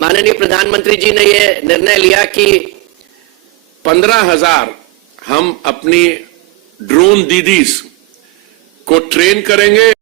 माननीय प्रधानमंत्री जी ने ये निर्णय लिया कि 15,000 हम अपनी ड्रोन दीदीज को ट्रेन करेंगे।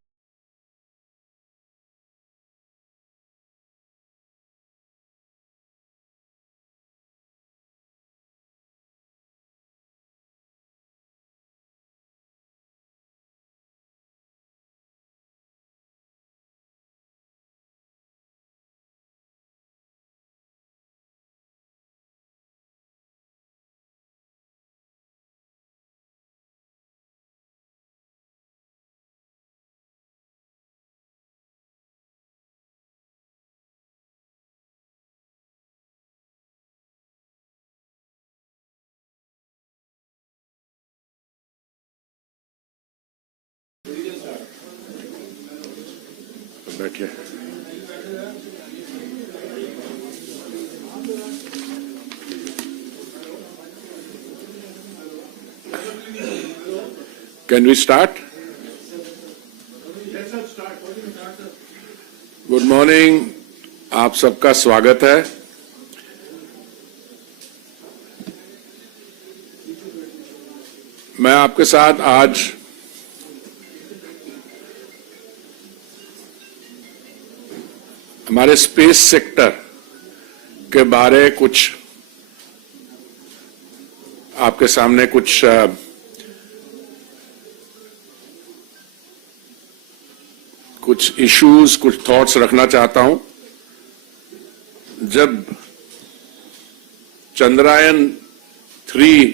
बैठिए। Can we start? Good morning, आप सबका स्वागत है। मैं आपके साथ आज हमारे स्पेस सेक्टर के बारे आपके सामने कुछ इश्यूज, कुछ थॉट्स रखना चाहता हूं। जब Chandrayaan 3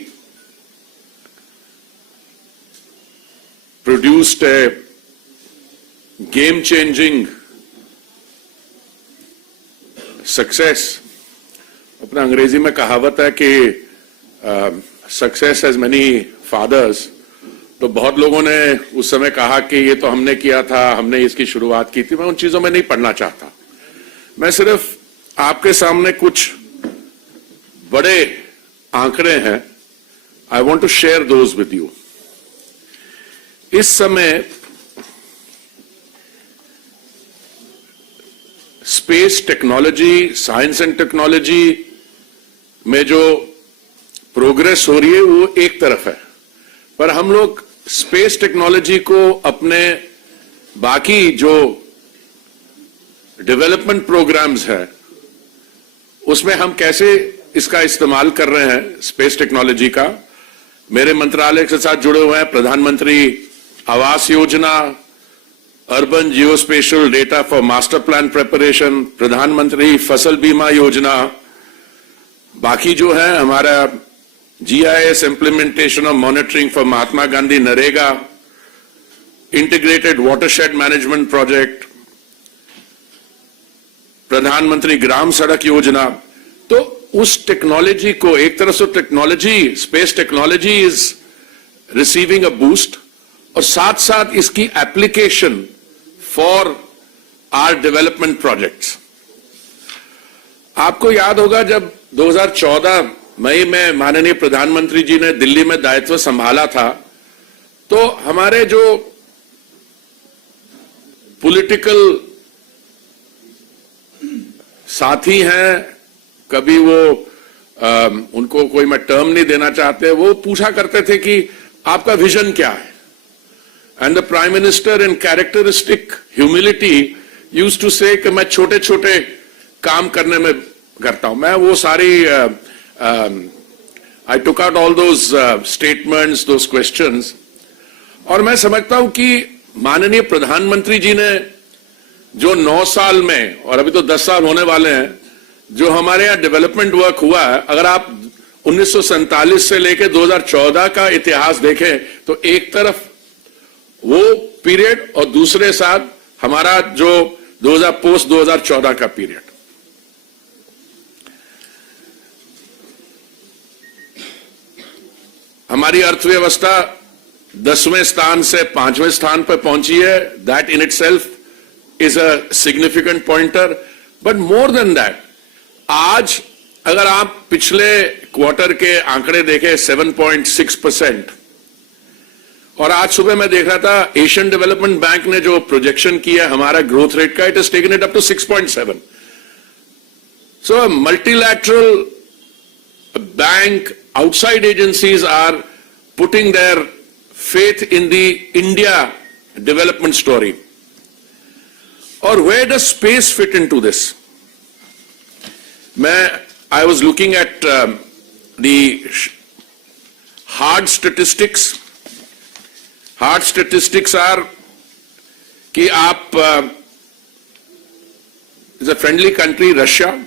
produced a game changing success, अपना अंग्रेजी में कहावत है कि सक्सेस हैज मेनी फादर्स। तो बहुत लोगों ने उस समय कहा कि ये तो हमने किया था, हमने इसकी शुरुआत की थी। मैं उन चीजों में नहीं पढ़ना चाहता। मैं सिर्फ आपके सामने कुछ बड़े आंकड़े हैं, I want to share those with you. इस समय space technology, science and technology में जो प्रोग्रेस हो रही है वो एक तरफ है, पर हम लोग स्पेस टेक्नोलॉजी को अपने बाकी जो डेवलपमेंट प्रोग्राम्स हैं उसमें हम कैसे इसका इस्तेमाल कर रहे हैं स्पेस टेक्नोलॉजी का। मेरे मंत्रालय के साथ जुड़े हुए हैं प्रधानमंत्री Awas Yojana, urban geospatial data for master plan preparation, प्रधानमंत्री फसल बीमा योजना, बाकी जो है हमारा GIS implementation of monitoring for Mahatma Gandhi NREGA, integrated watershed management project, प्रधानमंत्री ग्राम सड़क योजना। तो उस टेक्नोलॉजी को एक तरह से technology, space technology is receiving a boost, और साथ साथ इसकी application for our development projects. आपको याद होगा जब 2014 मई में माननीय प्रधानमंत्री जी ने दिल्ली में दायित्व संभाला था, तो हमारे जो पॉलिटिकल साथी हैं, कभी वो उनको कोई मैं टर्म नहीं देना चाहते, वो पूछा करते थे कि आपका विजन क्या है। And the prime minister in characteristic humility used to say कि मैं छोटे छोटे काम करने में करता हूं। मैं वो सारी I took out all those statements, those questions, और मैं समझता हूं कि माननीय प्रधानमंत्री जी ने जो 9 साल में, और अभी तो 10 साल होने वाले हैं, जो हमारे यहां डेवलपमेंट वर्क हुआ है, अगर आप 1947 से लेकर 2014 का इतिहास देखें तो एक तरफ वो पीरियड और दूसरे साथ हमारा जो पोस्ट 2014 का पीरियड। हमारी अर्थव्यवस्था 10वें स्थान से 5वें स्थान पर पहुंची है। That in itself is a significant pointer, but more than that, आज अगर आप पिछले क्वार्टर के आंकड़े देखें 7.6%, और आज सुबह मैं देख रहा था एशियन डेवलपमेंट बैंक ने जो प्रोजेक्शन किया हमारा ग्रोथ रेट का, it is taken it up to 6.7। So a multilateral bank, outside agencies are putting their faith in the India development story. Or where does space fit into this? I was looking at the hard statistics. Hard statistics are कि आप is a friendly country, Russia.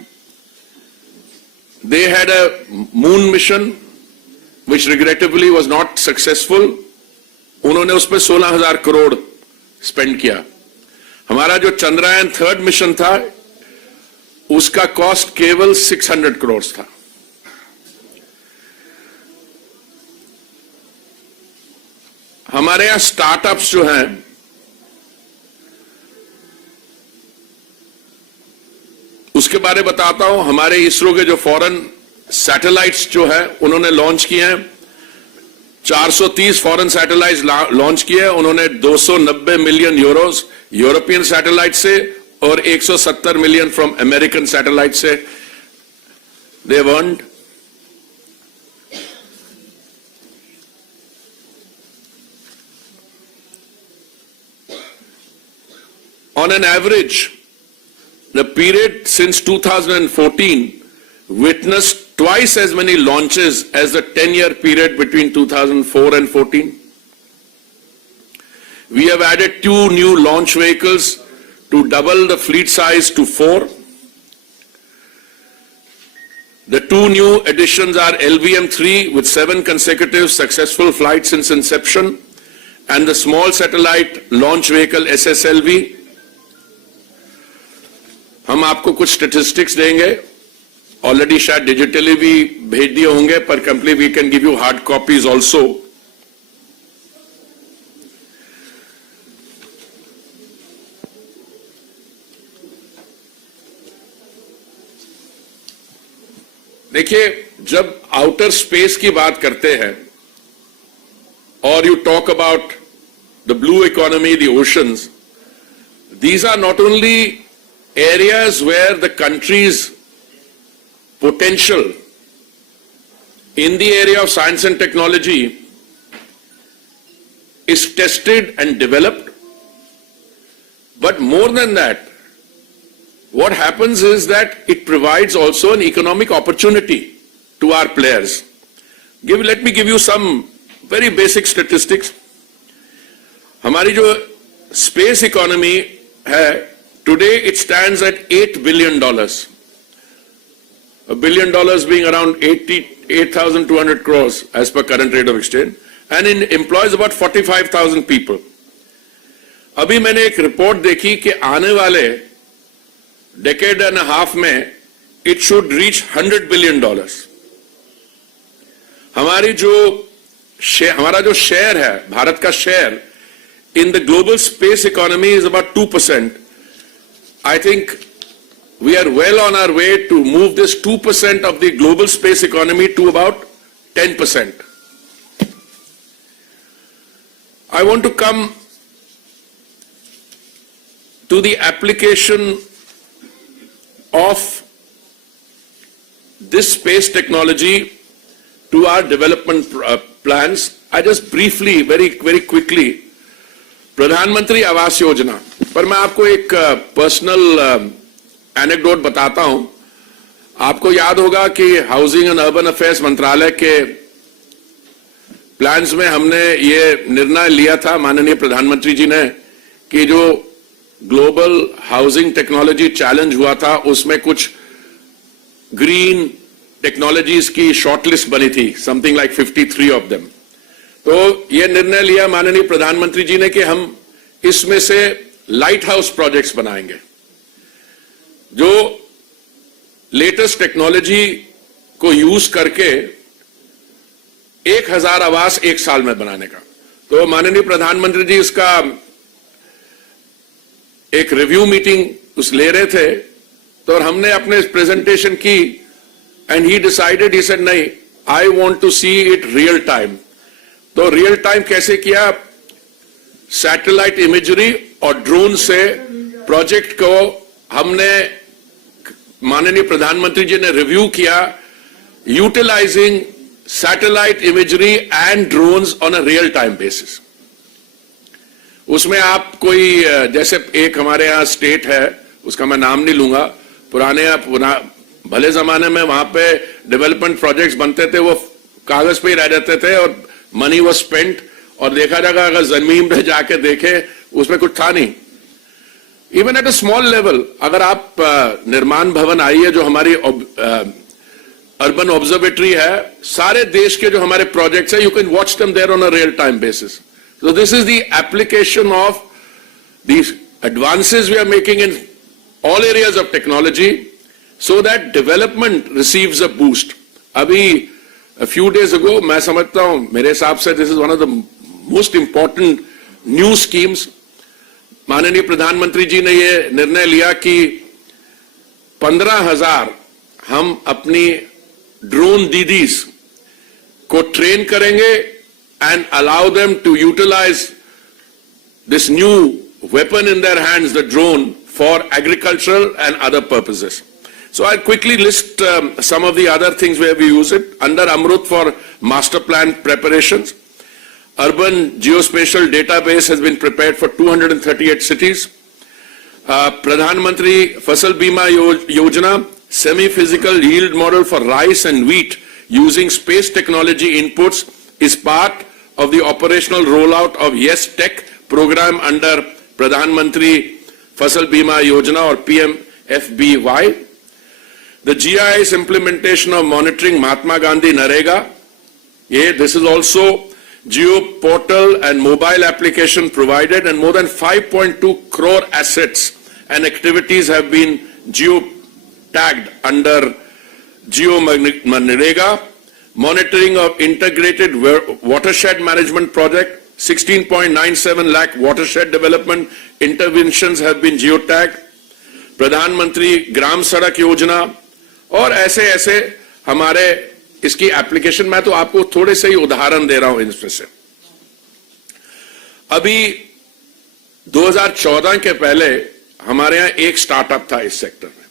They had a moon mission which regrettably was not successful. उन्होंने उस पर 16,000 crore spend किया. हमारा जो Chandrayaan 3rd mission था उसका कॉस्ट केवल 600 करोड़ था. हमारे यहां स्टार्टअप्स जो हैं उसके बारे में बताता हूं. हमारे इसरो के जो फॉरेन सैटेलाइट्स जो है उन्होंने लॉन्च किए हैं. 430 फॉरेन सैटेलाइट्स लॉन्च किए हैं उन्होंने. 290 मिलियन यूरोस यूरोपियन सैटेलाइट से और 170 मिलियन फ्रॉम अमेरिकन सैटेलाइट से दे earned. On an average, the period since 2014 witnessed twice as many launches as the 10-year period between 2004 and 14. We have added 2 new launch vehicles to double the fleet size to 4. The 2 new additions are LVM-3 with 7 consecutive successful flights since inception and the small satellite launch vehicle SSLV. हम आपको कुछ statistics देंगे. Already शायद digitally भी भेज दिए होंगे पर complete we can give you hard copies also. देखिए जब आउटर स्पेस की बात करते हैं और you talk about the blue economy, the oceans, these are not only areas where the country's potential in the area of science and technology is tested and developed. But more than that, what happens is that it provides also an economic opportunity to our players. Let me give you some very basic statistics. हमारी जो space economy है, today it stands at $8 billion. $1 billion being around 8,200 crores as per current rate of exchange, and it employs about 45,000 people. अभी मैंने एक report देखी कि आने वाले decade and a half में it should reach $100 billion. हमारा जो शेयर है, भारत का share in the global space economy is about 2%. I think we are well on our way to move this 2% of the global space economy to about 10%. I want to come to the application of this space technology to our development plans. I just briefly, very quickly, प्रधानमंत्री आवास योजना पर मैं आपको एक personal anecdote बताता हूं. आपको याद होगा कि हाउसिंग एंड अर्बन अफेयर्स मंत्रालय के प्लान्स में हमने ये निर्णय लिया था, माननीय प्रधानमंत्री जी ने, कि जो ग्लोबल हाउसिंग टेक्नोलॉजी चैलेंज हुआ था उसमें कुछ ग्रीन टेक्नोलॉजीज की शॉर्टलिस्ट बनी थी, समथिंग लाइक 53 ऑफ देम. तो यह निर्णय लिया माननीय प्रधानमंत्री जी ने कि हम इसमें से लाइट हाउस प्रोजेक्ट्स बनाएंगे जो लेटेस्ट टेक्नोलॉजी को यूज करके 1000 आवास 1 साल में बनाने का. तो माननीय प्रधानमंत्री जी इसका एक रिव्यू मीटिंग ले रहे थे तो हमने अपने प्रेजेंटेशन की end he decided, he said नहीं, I want to see it real time. तो रियल टाइम कैसे किया? सैटेलाइट इमेजरी और ड्रोन से प्रोजेक्ट को हमने माननीय प्रधानमंत्री जी ने रिव्यू किया utilizing satellite imagery and drones on a real time basis. उसमें आप कोई जैसे एक हमारे यहाँ स्टेट है, उसका मैं नाम नहीं लूंगा, भले जमाने में वहां पे डेवलपमेंट प्रोजेक्ट्स बनते थे, वो कागज पे ही रह जाते थे और मनी वाज स्पेंट, और देखा जाएगा अगर जमीन पे जाके देखे उसमें कुछ था नहीं। Even at a small level, अगर आप निर्माण भवन आइए, जो हमारी अर्बन ऑब्जर्वेटरी है, सारे देश के जो हमारे प्रोजेक्ट्स है, you can watch them there on a real time basis. So this is the application of these advances we are making in all areas of technology so that development receives a boost. Abhi a few days ago, मैं समझता हूं, मेरे हिसाब से this is one of the most important new schemes. माननीय प्रधानमंत्री जी ने ये निर्णय लिया कि 15,000 हम अपनी ड्रोन दीदीज को ट्रेन करेंगे and allow them to utilize this new weapon in their hands, the drone, for agricultural and other purposes. So I'll quickly list some of the other things where we use it. Under Amrut for master plan preparations, urban geospatial database has been prepared for 238 cities. Pradhan Mantri Fasal Bima Yojana, semi-physical yield model for rice and wheat using space technology inputs is part of the operational rollout of Yes Tech program under Pradhan Mantri Fasal Bima Yojana or PMFBY. The GIS implementation of monitoring Mahatma Gandhi Narega. This is also Geo portal and mobile application provided, and more than 5.2 crore assets and activities have been geo tagged under Geo Narega. Monitoring of integrated watershed management project, 16.97 lakh watershed development interventions have been geotagged. प्रधान मंत्री ग्राम सड़क योजना और ऐसे ऐसे हमारे इसकी application. मैं तो आपको थोड़े से ही उदाहरण दे रहा हूं इसमें से। अभी 2014 के पहले हमारे यहाँ एक स्टार्टअप था इस सेक्टर में,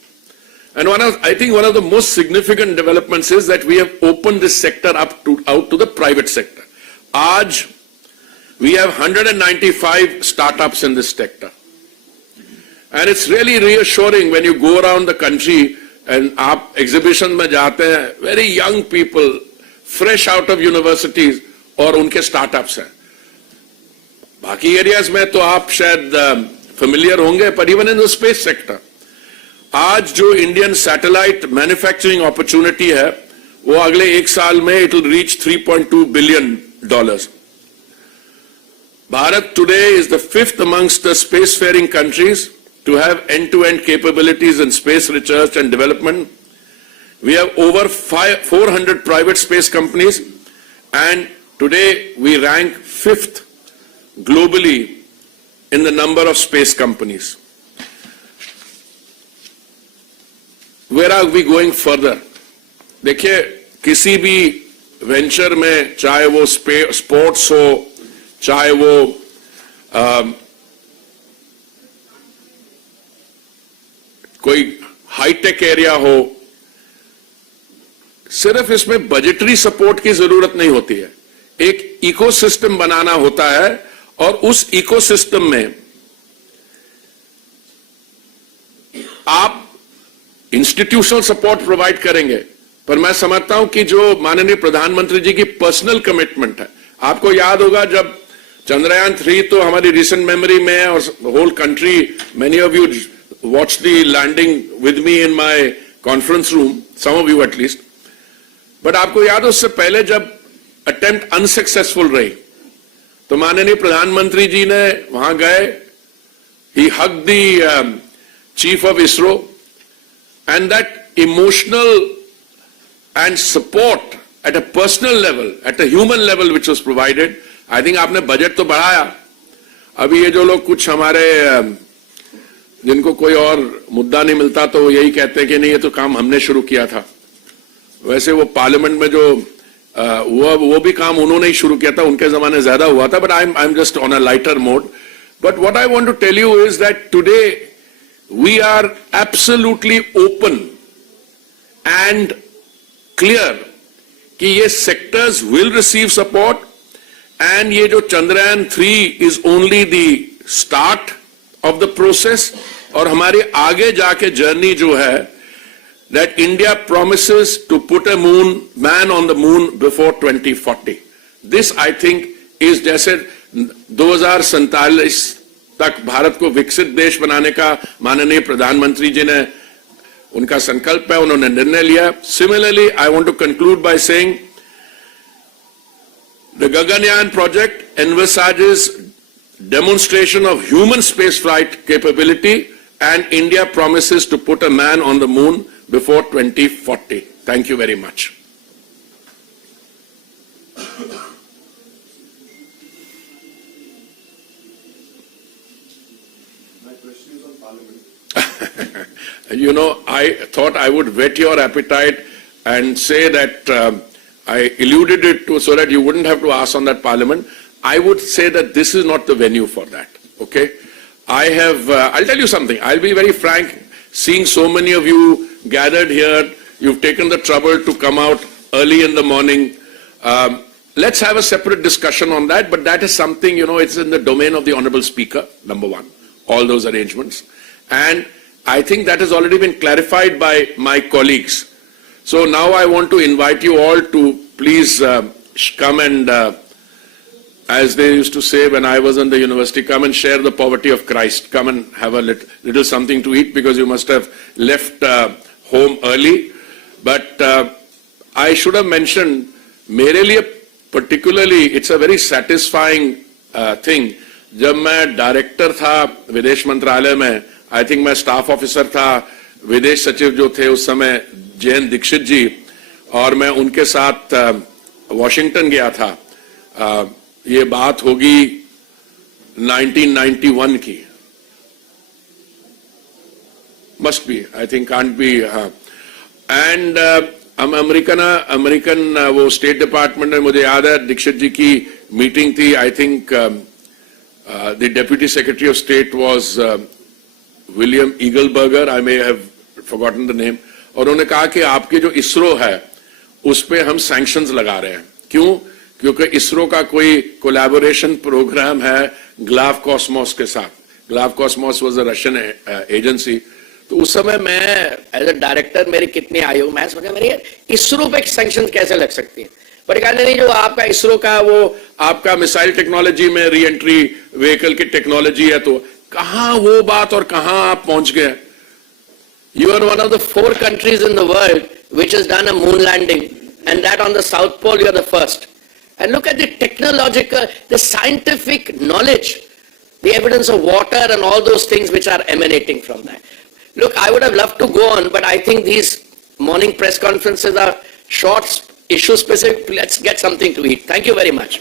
and I think one of the most significant developments is that we have opened this sector out to the private sector. Aaj we have 195 startups in this sector, and it's really reassuring when you go around the country and aap exhibition mein jaate hain, very young people fresh out of universities और उनके startups हैं। बाकी areas में तो आप शायद familiar होंगे, पर even in the space sector आज जो इंडियन सैटेलाइट मैन्युफैक्चरिंग अपॉर्चुनिटी है, वो अगले एक साल में it will reach $3.2 billion. Bharat today is the 5th amongst the spacefaring countries to have end-to-end capabilities in space research and development. We have over 400 private space companies, and today we rank 5th globally in the number of space companies. Where are we going further? देखिए, किसी भी venture में, चाहे वो sports हो, चाहे वो कोई हाईटेक एरिया हो, सिर्फ इसमें बजटरी सपोर्ट की जरूरत नहीं होती है। एक इकोसिस्टम बनाना होता है, और उस इकोसिस्टम में आप इंस्टीट्यूशनल सपोर्ट प्रोवाइड करेंगे, पर मैं समझता हूं कि जो माननीय प्रधानमंत्री जी की पर्सनल कमिटमेंट है, आपको याद होगा जब चंद्रयान 3 तो हमारी रिसेंट मेमोरी में है, और whole country, many of you watch the landing with me in my conference room, some of you at least, but आपको याद है उससे पहले जब अटेम्प्ट अनसक्सेसफुल रही, तो माननीय प्रधानमंत्री जी ने वहां गए, ही hugged the chief of ISRO, and that emotional and support at a personal level, at a human level which was provided, I think आपने बजट तो बढ़ाया। अभी ये जो लोग कुछ हमारे जिनको कोई और मुद्दा नहीं मिलता तो यही कहते हैं कि नहीं ये तो काम हमने शुरू किया था। वैसे वो पार्लियामेंट में जो वो भी काम उन्होंने ही शुरू किया था, उनके जमाने ज्यादा हुआ था, but I am just on a lighter mode. But what I want to tell you is that today we are absolutely open and clear कि ये sectors will receive support and ये जो Chandrayaan 3 is only the start of the process और हमारी आगे जाके journey जो है that India promises to put a man on the moon before 2040. This I think is जैसे 2047 तक भारत को विकसित देश बनाने का माननीय प्रधानमंत्री जी ने उनका संकल्प है, उन्होंने निर्णय लिया. Similarly, I want to conclude by saying the Gaganyaan project envisages demonstration of human spaceflight capability and India promises to put a man on the moon before 2040. Thank you very much. My question is on Parliament. You know, I thought I would whet your appetite and say that I alluded it to so that you wouldn't have to ask on that Parliament. I would say that this is not the venue for that. Okay? I'll tell you something. I'll be very frank. Seeing so many of you gathered here, you've taken the trouble to come out early in the morning. Let's have a separate discussion on that, but that is something, you know, it's in the domain of the Honorable Speaker, number one, all those arrangements. And I think that has already been clarified by my colleagues. So now I want to invite you all to please come and, as they used to say when I was in the university, come and share the poverty of Christ. Come and have a little something to eat because you must have left home early. But I should have mentioned, मेरे लिए particularly, it's a very satisfying thing. जब मैं director था विदेश मंत्रालय में, I think मैं staff officer था, विदेश सचिव जो थे उस समय जयंत दीक्षित जी, और मैं उनके साथ वॉशिंगटन गया था. ये बात होगी 1991 की, must be, I think can't be, and American वो स्टेट डिपार्टमेंट में मुझे याद है दीक्षित जी की मीटिंग थी. I think the deputy secretary of state was William Eagleburger, I may have forgotten the name, और उन्होंने कहा कि आपके जो इसरो है उस पे हम सैंक्शंस लगा रहे हैं. क्यों? क्योंकि इसरो का कोई कोलैबोरेशन प्रोग्राम है ग्लाव कॉस्मोस के साथ. Glove Cosmos was a Russian agency. तो उस समय मैं एज अ डायरेक्टर मेरी कितनी आयु, मैं समझा मेरी इसरो पे सैंक्शन कैसे लग सकती है. पर कहते नहीं, जो आपका इसरो का वो आपका मिसाइल टेक्नोलॉजी में री एंट्री व्हीकल की टेक्नोलॉजी है, तो कहां वो बात और कहां आप पहुंच गए. You are one of the 4 countries in the world which has done a moon landing, and that on the South Pole you are the first. And look at the technological, the scientific knowledge, the evidence of water and all those things which are emanating from that. Look, I would have loved to go on, but I think these morning press conferences are short, issue specific. Let's get something to eat. Thank you very much.